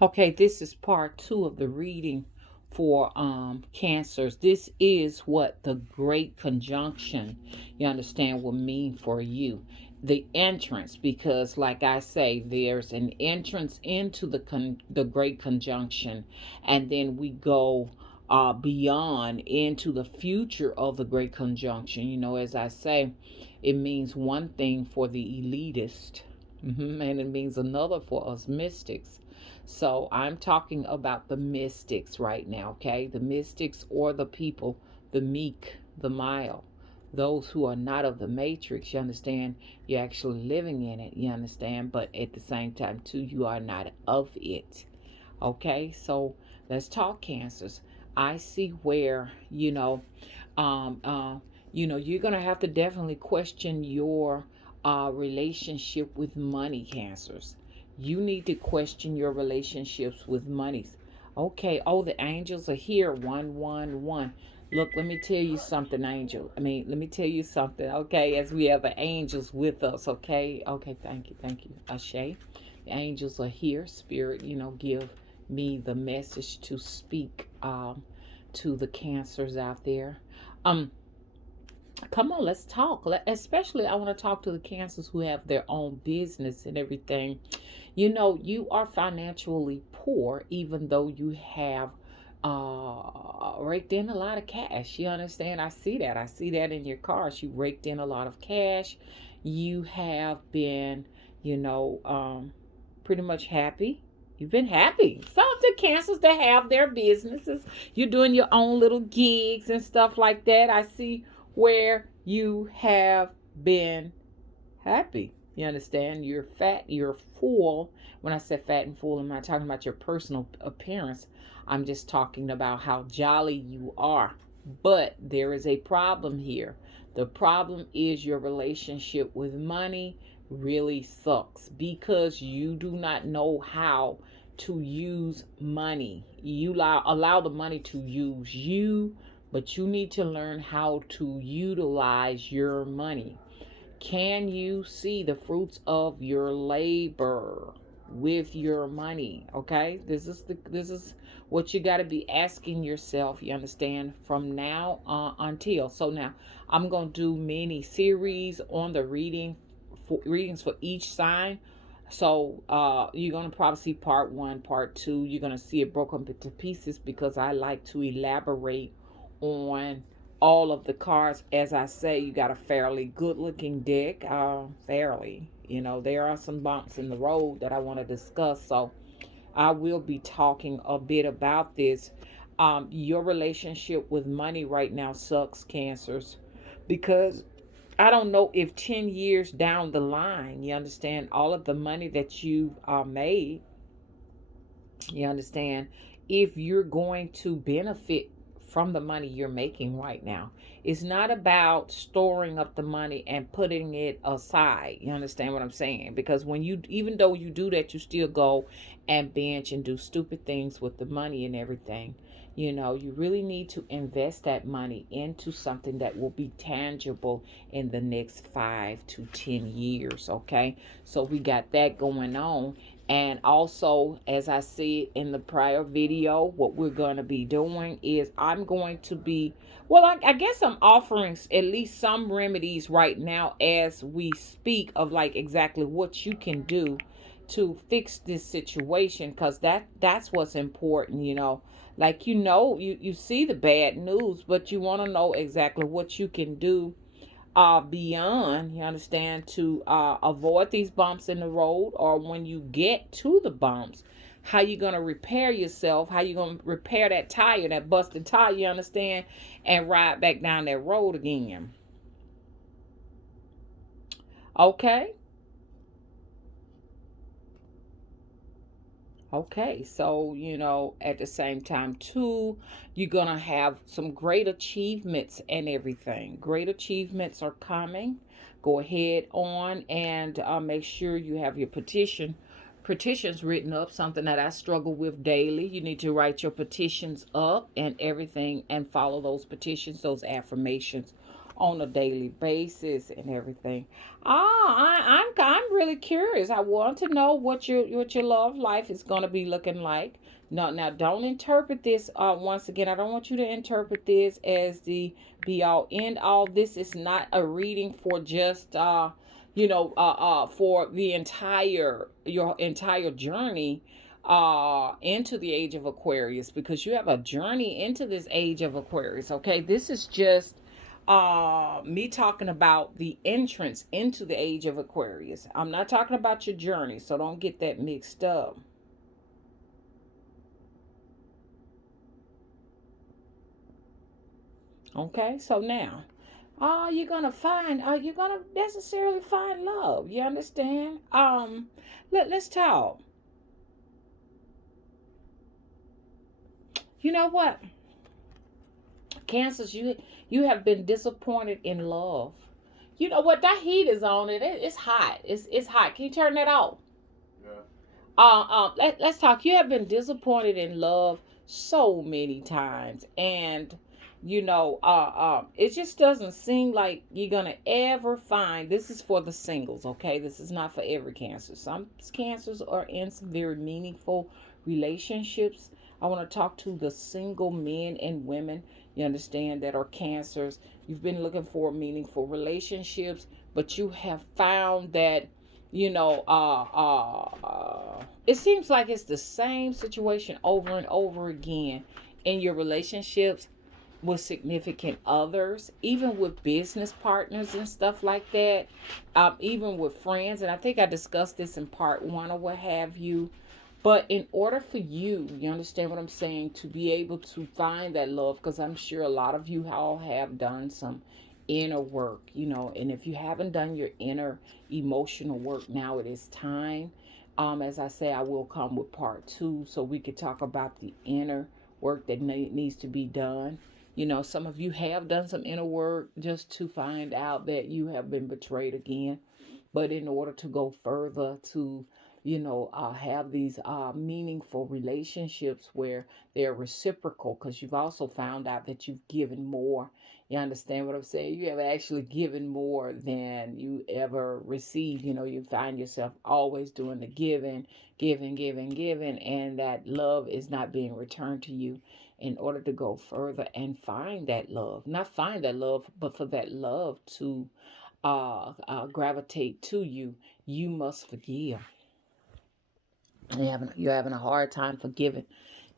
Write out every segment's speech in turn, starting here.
Okay, this is part two of the reading for cancers. This is what the great conjunction, you understand, will mean for you. The entrance, because like I say, there's an entrance into the great conjunction, and then we go beyond into the future of the great conjunction. As I say, it means one thing for the elitist, and it means another for us mystics. So I'm talking about the mystics right now, okay? The mystics, or the people, the meek, the mild, those who are not of the matrix. You understand? You're actually living in it, you understand? But at the same time, too, you are not of it. Okay? So let's talk cancers. I see where, um, uh, you're gonna have to definitely question your relationship with money, cancers. You need to question your relationships with monies. Okay, oh, the angels are here. 111. Look, let me tell you something, angel. Let me tell you something, okay, as we have the angels with us, okay? Okay, thank you. Ashe. The angels are here. Spirit, give me the message to speak to the cancers out there. Um, Come on, let's talk. Especially, I want to talk to the cancers who have their own business and everything. You are financially poor, even though you have raked in a lot of cash. You understand? I see that. I see that in your cars. You raked in a lot of cash. You have been, you know, um, pretty much happy. You've been happy. Some of the cancers that have their businesses, you're doing your own little gigs and stuff like that. I see where you have been happy. You understand? You're fat, you're full. When I say fat and full, I'm not talking about your personal appearance. I'm just talking about how jolly you are. But there is a problem here. The problem is your relationship with money really sucks because you do not know how to use money. You allow the money to use you, but you need to learn how to utilize your money. Can you see the fruits of your labor with your money? Okay, this is what you got to be asking yourself. You understand, from now until. So now I'm gonna do mini series on the readings for each sign. So you're gonna probably see part one, part two. You're gonna see it broken up into pieces because I like to elaborate on all of the cards. As I say, you got a fairly good looking deck. Fairly. There are some bumps in the road that I want to discuss. So I will be talking a bit about this. Your relationship with money right now sucks, cancers, because I don't know if 10 years down the line, you understand, all of the money that you've made, you understand, if you're going to benefit from the money you're making right now. It's not about storing up the money and putting it aside. You understand what I'm saying? Because when you, even though you do that, you still go and bench and do stupid things with the money and everything. You really need to invest that money into something that will be tangible in the next 5 to 10 years. Okay. So we got that going on. And also, as I said in the prior video, what we're going to be doing is I'm going to be, well, I guess I'm offering at least some remedies right now as we speak, of like exactly what you can do to fix this situation, because that's what's important. Like, you see the bad news, but you want to know exactly what you can do beyond, you understand, to avoid these bumps in the road, or when you get to the bumps, how you gonna repair yourself, how you gonna repair that tire, that busted tire, you understand, and ride back down that road again. Okay. Okay, so at the same time too, you're gonna have some great achievements and everything. Great achievements are coming. Go ahead on and make sure you have your petitions written up. Something that I struggle with daily. You need to write your petitions up and everything, and follow those petitions, those affirmations. on a daily basis and everything. I'm really curious. I want to know what your love life is going to be looking like. No, now don't interpret this. Once again, I don't want you to interpret this as the be all end all. This is not a reading for just for the entire your entire journey into the age of Aquarius, because you have a journey into this age of Aquarius. Okay, this is just me talking about the entrance into the age of Aquarius. I'm not talking about your journey, so don't get that mixed up. Okay, so now you're gonna necessarily find love. You understand? Let's talk. You know what? Cancers, you have been disappointed in love. You know what? That heat is on it. It's hot. It's hot. Can you turn that off? Yeah. Let's talk. You have been disappointed in love so many times, and it just doesn't seem like you're gonna ever find. This is for the singles, okay? This is not for every cancer. Some cancers are in some very meaningful relationships. I want to talk to the single men and women, you understand, that are cancers. You've been looking for meaningful relationships, but you have found that, it seems like it's the same situation over and over again in your relationships with significant others, even with business partners and stuff like that, even with friends. And I think I discussed this in part one or what have you. But in order for you understand what I'm saying, to be able to find that love, because I'm sure a lot of you all have done some inner work, and if you haven't done your inner emotional work, now it is time. As I say, I will come with part two so we could talk about the inner work that needs to be done. Some of you have done some inner work just to find out that you have been betrayed again. But in order to go further, to have these meaningful relationships where they're reciprocal, because you've also found out that you've given more. You understand what I'm saying? You have actually given more than you ever received. You find yourself always doing the giving, giving, giving, giving, and that love is not being returned to you. In order to go further and find that love, not find that love, but for that love to gravitate to you, you must forgive. You're having a hard time forgiving.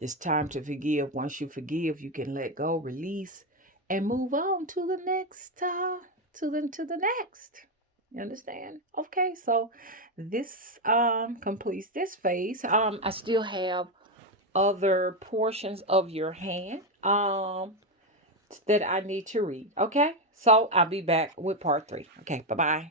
It's time to forgive. Once you forgive, you can let go, release, and move on to the next. To the next. You understand? Okay, so this completes this phase. I still have other portions of your hand that I need to read. Okay, so I'll be back with part three. Okay, bye bye.